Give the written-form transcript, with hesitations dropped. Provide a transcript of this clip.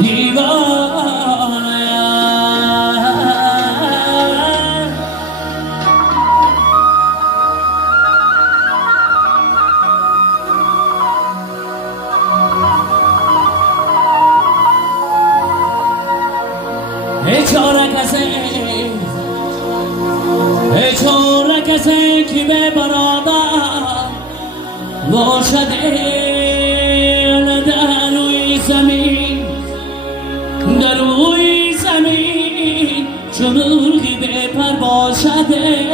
دیوانه چاره کسی که به برابر باشده در روی زمین چو مرغی به پر باشده